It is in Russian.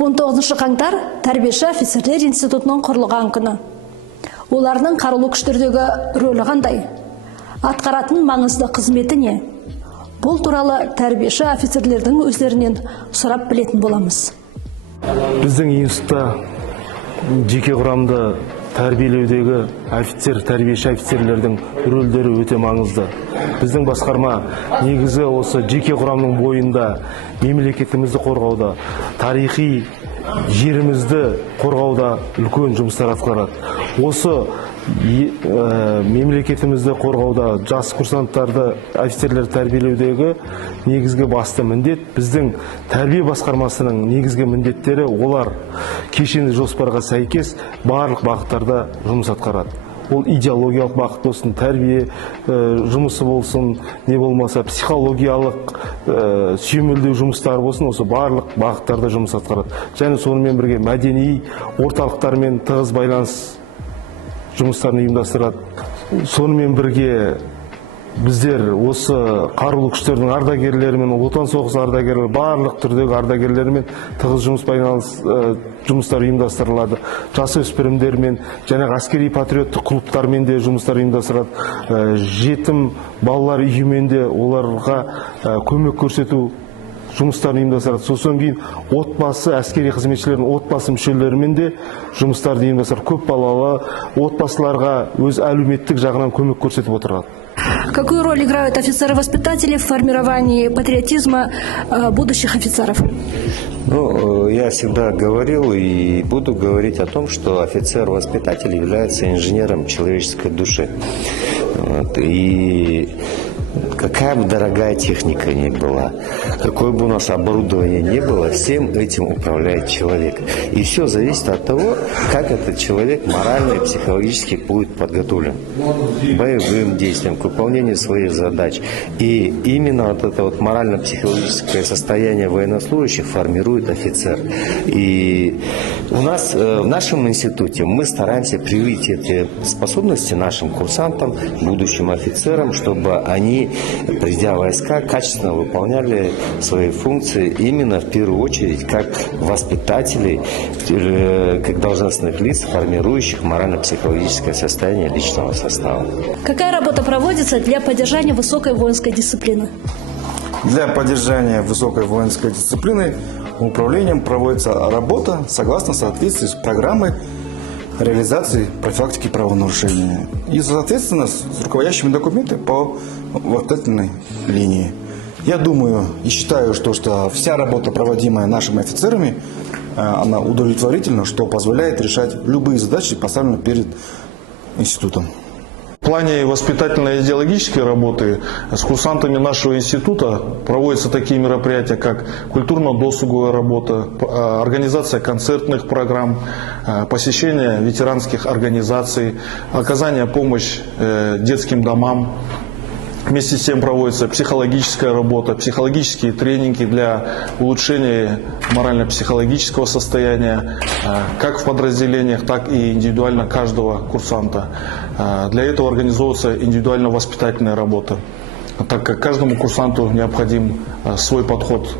19 қаңтар тәрбиеші офицерлер институтының құрылған күні. Олардың қарулы күштердегі рөлі қандай? Атқаратын маңызды қызметі не? Бұл туралы тәрбиеші офицерлердің өздерінен сұрап білетін боламыз. Біздің институтта жеке құрамды тәрбиелеудегі тәрбиеші офицерлердің рөлдері өте маңызды. Біздің басқарма негізі осы жеке құрамның бойында мемлекетімізді қорғауда, тарихи жерімізді қорғауда үлкен жұмыстар атқарады. Осы мемлекетімізді қорғауда жас курсанттарды офицерлер тәрбиелеудегі негізгі басты міндет. Біздің тәрбие басқармасының негізгі міндеттері олар кешенді жоспарға сәйкес барлық бағыттарда жұмыс атқарады. Ол идеологиялық бағыт болсын, тәрбие жұмысы болсын, не болмаса психологиялық сүйемелдеу жұмыстары болсын, осы барлық бағыттарда жұмыс атқарады. Және сонымен бірге мәдени орталықтармен тығыз байланыс жұмыстарын ұйымдастырады. Сонымен бірге біздер осы қарулы күштердің ардагерлерімен, отан соғысы ардагерлері, барлық түрдегі ардагерлерімен тығыз жұмыстар ұйымдастырылады. Жасөспірімдермен және әскери патриоттық клубтармен де жұмыстар ұйымдастырылады. Жетім балалар үйімен де оларға көмек көрсету жұмыстарын ұйымдастырады. Сосын кейін отбасы, әскери қызметшілердің отбасы мүшелерімен де жұмыстарды ұйымдастырады. Көп балалы отбасыларға өз әлеуметтік жағынан көмек көрсетіп отырады. Какую роль играют офицеры-воспитатели в формировании патриотизма будущих офицеров? Я всегда говорил и буду говорить о том, что офицер-воспитатель является инженером человеческой души. И какая бы дорогая техника ни была, какое бы у нас оборудование ни было, всем этим управляет человек. И все зависит от того, как этот человек морально и психологически будет подготовлен к боевым действиям, к выполнению своих задач. И именно вот это вот морально-психологическое состояние военнослужащих формирует офицер. И у нас в нашем институте мы стараемся привить эти способности нашим курсантам, будущим офицерам, чтобы они, придя в войска, качественно выполняли свои функции именно в первую очередь как воспитателей, как должностных лиц, формирующих морально-психологическое состояние личного состава. Какая работа проводится для поддержания высокой воинской дисциплины? Для поддержания высокой воинской дисциплины управлением проводится работа согласно соответствии с программой реализации профилактики правонарушения и, соответственно, с руководящими документами по воспитательной линии. Я думаю и считаю, что вся работа, проводимая нашими офицерами, она удовлетворительна, что позволяет решать любые задачи, поставленные перед институтом. В плане воспитательной идеологической работы с курсантами нашего института проводятся такие мероприятия, как культурно-досуговая работа, организация концертных программ, посещение ветеранских организаций, оказание помощи детским домам. Вместе с тем проводится психологическая работа, психологические тренинги для улучшения морально-психологического состояния, как в подразделениях, так и индивидуально каждого курсанта. Для этого организовывается индивидуально-воспитательная работа, так как каждому курсанту необходим свой подход